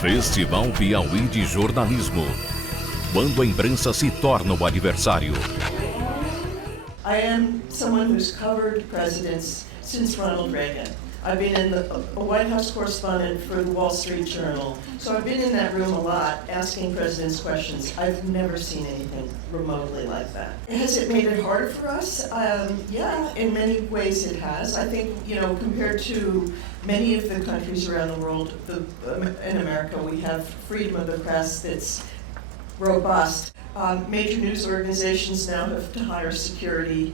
Festival Piauí de Jornalismo. Quando a imprensa se torna o adversário. I am someone who's covered presidents since Ronald Reagan. I've been a White House correspondent for the Wall Street Journal, so I've been in that room a lot asking presidents questions. I've never seen anything remotely like that. Has it made it harder for us? Yeah, in many ways it has. I think, compared to many of the countries around the world, in America, we have freedom of the press that's robust. Major news organizations now have to hire security.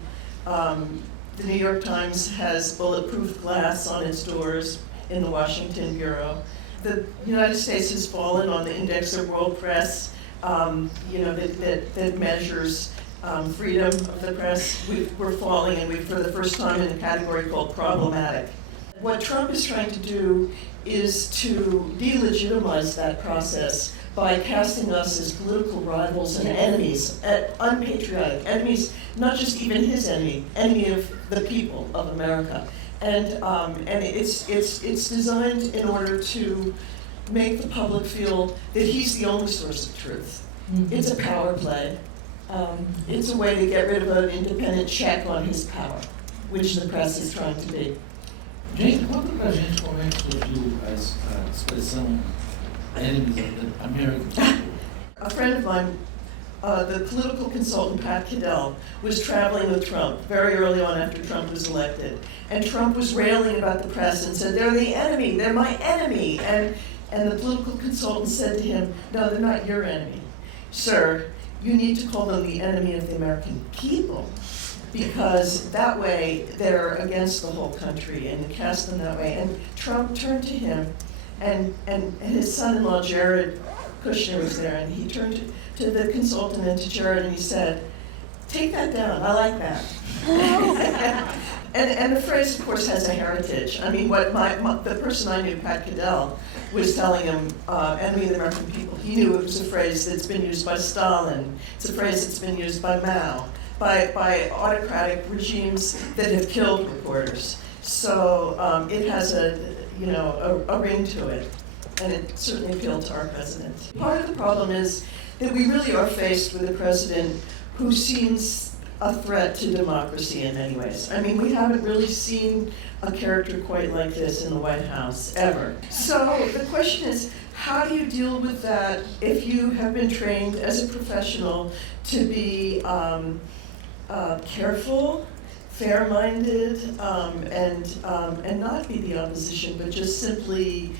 The New York Times has bulletproof glass on its doors in the Washington Bureau. The United States has fallen on the index of world press, that measures freedom of the press. We're falling, and for the first time in a category called problematic. What Trump is trying to do is to delegitimize that process by casting us as political rivals and enemies, unpatriotic enemies, not just even his enemy of the people of America. And it's designed in order to make the public feel that he's the only source of truth. Mm-hmm. It's a power play. It's a way to get rid of an independent check on his power, which the press is trying to be. Gente, conta pra gente como é que surgiu a expressão enemies of the American people. A friend of mine, the political consultant Pat Cadell, was traveling with Trump very early on after Trump was elected. And Trump was railing about the press and said, "They're the enemy, they're my enemy." And the political consultant said to him, "No, they're not your enemy. Sir, you need to call them the enemy of the American people, because that way they're against the whole country," and cast them that way. And Trump turned to him, and his son-in-law Jared Kushner was there, and he turned to the consultant and to Jared, and he said, "Take that down, I like that." and the phrase, of course, has a heritage. I mean, what the person I knew, Pat Cadell, was telling him, enemy of the American people. He knew it was a phrase that's been used by Stalin. It's a phrase that's been used by Mao, by autocratic regimes that have killed reporters. So it has a ring to it, and it certainly appealed to our president. Part of the problem is that we really are faced with a president who seems a threat to democracy in many ways. I mean, we haven't really seen a character quite like this in the White House, ever. So the question is, how do you deal with that if you have been trained as a professional to be careful, fair-minded, and not be the opposition, but just simply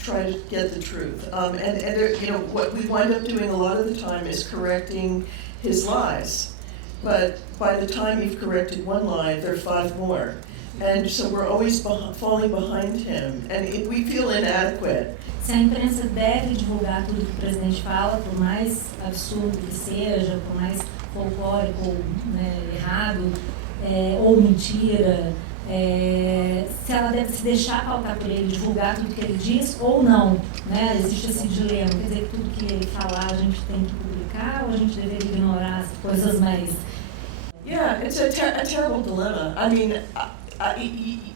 try to get the truth. And there, what we wind up doing a lot of the time is correcting his lies. But by the time you've corrected one lie, there are 5 more. And so we're always falling behind him, and we feel inadequate. Se a imprensa deve divulgar tudo que o presidente fala, por mais absurdo que seja, por mais folclórico ou errado, ou mentira, se ela deve se deixar pautar por ele, divulgar tudo que ele diz ou não, né? Existe esse dilema, quer dizer que tudo que ele falar a gente tem que publicar ou a gente deveria ignorar as coisas mais... Yeah, it's a terrible dilemma. I mean,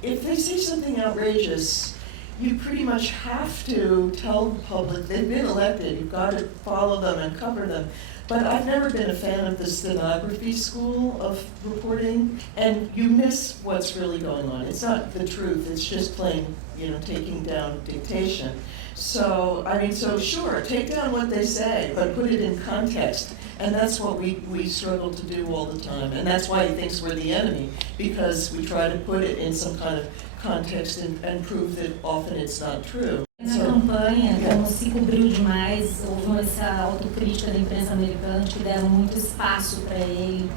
if they say something outrageous, you pretty much have to tell the public they've been elected, you've got to follow them and cover them. But I've never been a fan of the stenography school of reporting, and you miss what's really going on. It's not the truth, it's just plain, taking down dictation. So sure, take down what they say, but put it in context. And that's what we struggle to do all the time. And that's why he thinks we're the enemy, because we try to put it in some kind of context and prove that often it's not true. Na campanha, como se cobriu demais, houve essa autocrítica da imprensa americana que deram muito espaço para ele,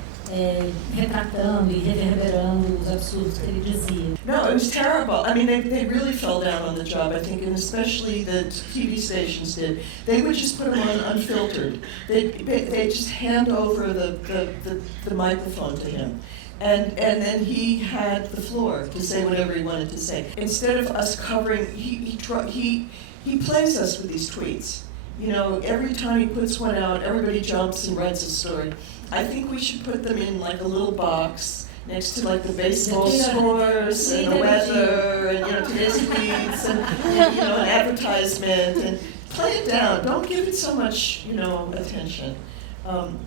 retratando e reverberando os absurdos que ele dizia. No, it was terrible. I mean, they really fell down on the job, I think, and especially the TV stations did. They would just put him on unfiltered. They just hand over the microphone to him. And then he had the floor to say whatever he wanted to say. Instead of us covering, he plays us with these tweets. Every time he puts one out, everybody jumps and writes a story. I think we should put them in like a little box next to like the baseball scores and the weather and, you know, today's tweets and, you know, an advertisement, and play it down. Don't give it so much, you know, attention.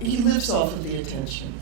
He lives off of the attention.